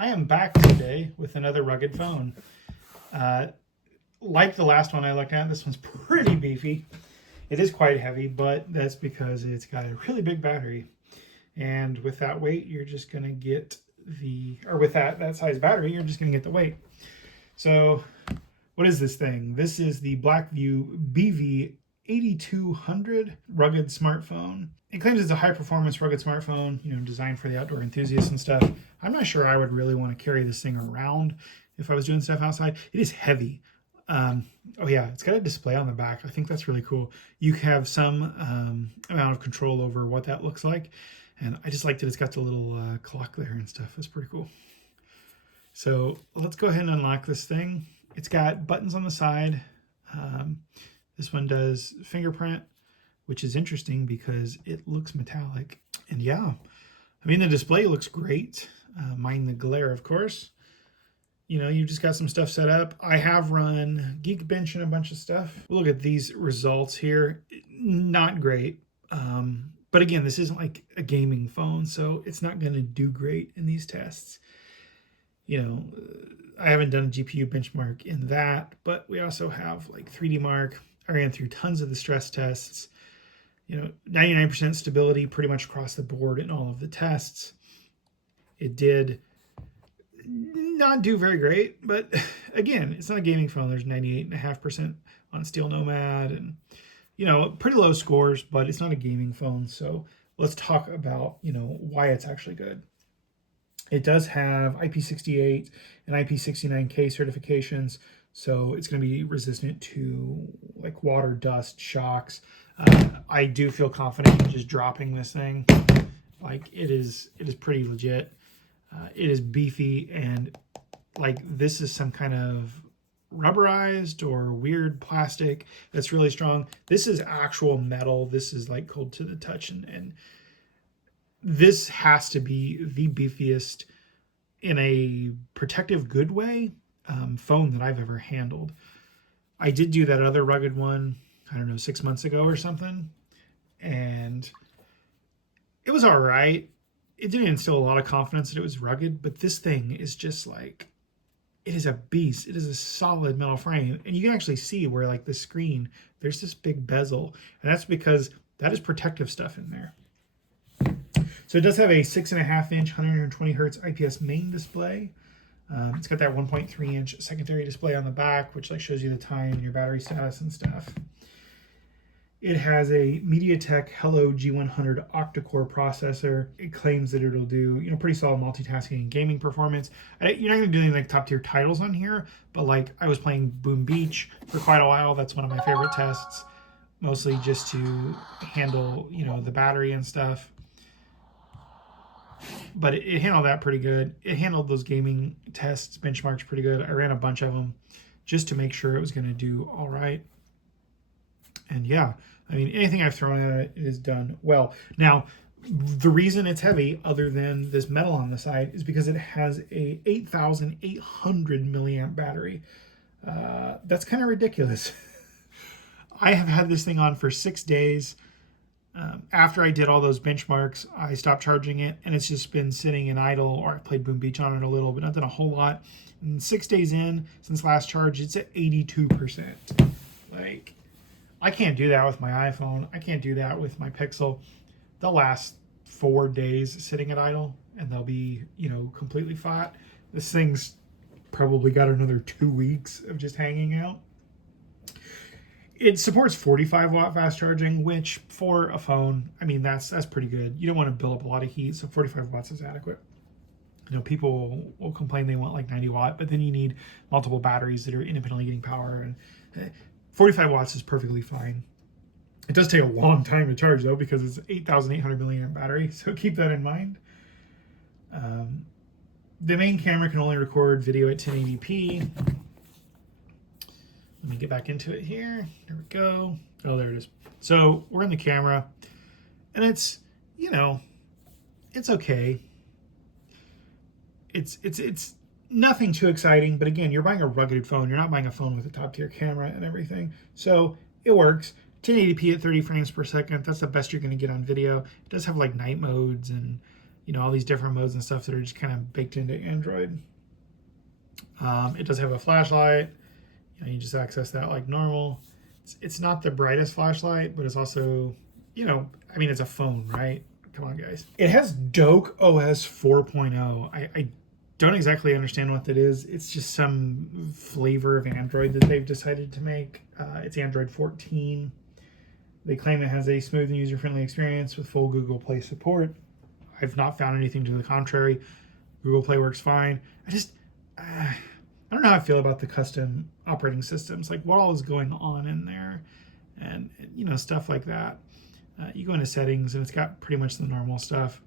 I am back today with another rugged phone. Like the last one I looked at, this one's pretty beefy. It is quite heavy, but that's because it's got a really big battery. And with that weight, you're just going to get with that size battery, you're just going to get the weight. So what is this thing? This is the Blackview BV8200 rugged smartphone. It claims it's a high-performance rugged smartphone, designed for the outdoor enthusiasts and stuff. I'm not sure I would really want to carry this thing around if I was doing stuff outside. It is heavy. Oh yeah, it's got a display on the back. I think that's really cool. You have some amount of control over what that looks like. And I just like that it's got the little clock there and stuff. It's pretty cool. So let's go ahead and unlock this thing. It's got buttons on the side. This one does fingerprint, which is interesting because it looks metallic. And yeah, I mean, the display looks great. Mind the glare, of course. You just got some stuff set up. I have run Geekbench and a bunch of stuff. Look at these results here. Not great. But again, this isn't like a gaming phone, so it's not going to do great in these tests. I haven't done a GPU benchmark in that, but we also have like 3D Mark. I ran through tons of the stress tests. 99% stability pretty much across the board in all of the tests. It did not do very great, but again, it's not a gaming phone. There's 98.5% on Steel Nomad and, pretty low scores, but it's not a gaming phone. So let's talk about, why it's actually good. It does have IP68 and IP69K certifications. So it's going to be resistant to like water, dust, shocks. I do feel confident in just dropping this thing. Like it is pretty legit. It is beefy, and like this is some kind of rubberized or weird plastic that's really strong. This is actual metal. This is like cold to the touch, and this has to be the beefiest in a protective good way phone that I've ever handled. I did do that other rugged one, I don't know, 6 months ago or something, and it was all right. It didn't instill a lot of confidence that it was rugged, but this thing is just like, it is a beast. It is a solid metal frame, and you can actually see where like the screen, there's this big bezel, and that's because that is protective stuff in there. So it does have a 6.5-inch 120 hertz IPS main display. It's got that 1.3-inch secondary display on the back, which like shows you the time and your battery status and stuff. It has a MediaTek Helio G100 Octa-core processor. It claims that it'll do, pretty solid multitasking and gaming performance. You're not going to do any like top tier titles on here, but like I was playing Boom Beach for quite a while. That's one of my favorite tests, mostly just to handle, the battery and stuff. But it handled that pretty good. It handled those gaming tests, benchmarks pretty good. I ran a bunch of them just to make sure it was going to do all right. And yeah, I mean, anything I've thrown at it is done well. Now, the reason it's heavy, other than this metal on the side, is because it has a 8,800 milliamp battery. That's kind of ridiculous. I have had this thing on for 6 days. After I did all those benchmarks, I stopped charging it, and it's just been sitting in idle, or I played Boom Beach on it a little, but not done a whole lot. And 6 days in, since last charge, it's at 82%. Like, I can't do that with my iPhone. I can't do that with my Pixel. They'll last 4 days sitting at idle, and they'll be, completely flat. This thing's probably got another 2 weeks of just hanging out. It supports 45-watt fast charging, which for a phone, I mean, that's pretty good. You don't want to build up a lot of heat, so 45 watts is adequate. People will complain they want like 90 watt, but then you need multiple batteries that are independently getting power, and 45 watts is perfectly fine. It does take a long time to charge though, because it's 8,800 milliamp battery, so keep that in mind. The main camera can only record video at 1080p. Let me get back into it here. There we go. Oh, there it is. So we're in the camera, and it's, it's okay. It's nothing too exciting, but again, you're buying a rugged phone. You're not buying a phone with a top tier camera and everything. So it works. 1080p at 30 frames per second. That's the best you're going to get on video. It does have like night modes and you know, all these different modes and stuff that are just kind of baked into Android. It does have a flashlight. You know, you just access that like normal. It's not the brightest flashlight, but it's also, you know, I mean, it's a phone, right? Come on, guys. It has Doke OS 4.0. I don't exactly understand what that is. It's just some flavor of Android that they've decided to make. It's Android 14. They claim it has a smooth and user-friendly experience with full Google Play support. I've not found anything to the contrary. Google Play works fine. I don't know how I feel about the custom operating systems, like what all is going on in there, and you know, stuff like that. You go into settings and it's got pretty much the normal stuff.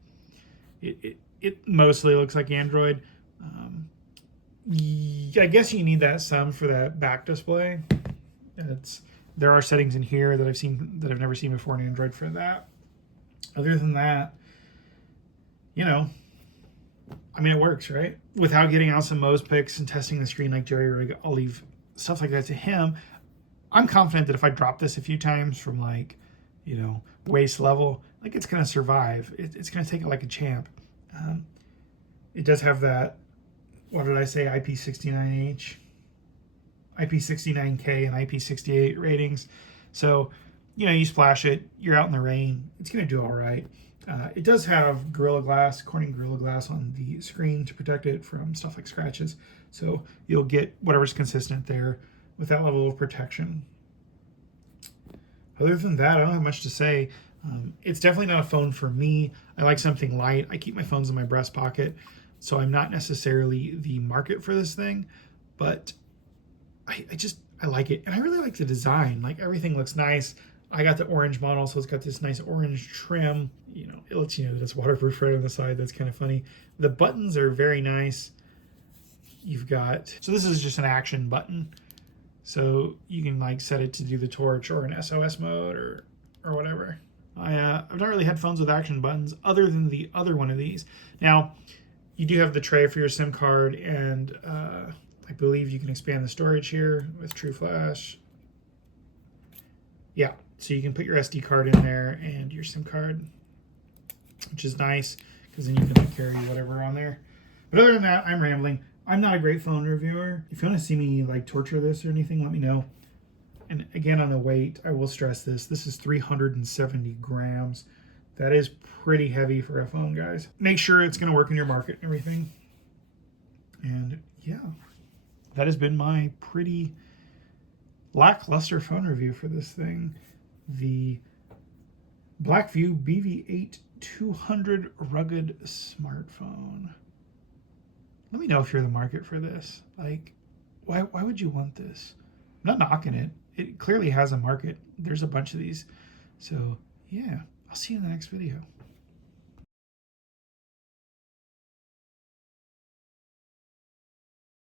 It mostly looks like Android. I guess you need that some for that back display. There are settings in here that I've never seen before in Android for that. Other than that, you know, I mean, it works, right? Without getting out some Mo's picks and testing the screen like Jerry Rig, I'll leave stuff like that to him. I'm confident that if I drop this a few times from like, you know, waist level, like it's going to survive. It's going to take it like a champ. It does have that, what did I say, IP69H, IP69K, and IP68 ratings. So, you know, you splash it, you're out in the rain, it's going to do all right. It does have Gorilla Glass, Corning Gorilla Glass on the screen to protect it from stuff like scratches. So you'll get whatever's consistent there with that level of protection. Other than that, I don't have much to say. It's definitely not a phone for me. I like something light. I keep my phones in my breast pocket, so I'm not necessarily the market for this thing, but I like it. And I really like the design. Like, everything looks nice. I got the orange model, so it's got this nice orange trim. You know, it lets you know that it's waterproof right on the side. That's kind of funny. The buttons are very nice. You've got, so this is just an action button. So you can like set it to do the torch or an SOS mode or whatever. I've not really had phones with action buttons other than the other one of these. Now, you do have the tray for your SIM card, and I believe you can expand the storage here with True Flash. Yeah, so you can put your SD card in there and your SIM card, which is nice because then you can like carry whatever on there. But other than that, I'm rambling. I'm not a great phone reviewer. If you want to see me like torture this or anything, let me know. And again, on the weight, I will stress this. This is 370 grams. That is pretty heavy for a phone, guys. Make sure it's going to work in your market and everything. And yeah, that has been my pretty lackluster phone review for this thing. The Blackview BV8200 rugged smartphone. Let me know if you're the market for this. Like, why would you want this? I'm not knocking it. It clearly has a market. There's a bunch of these. So, yeah, I'll see you in the next video.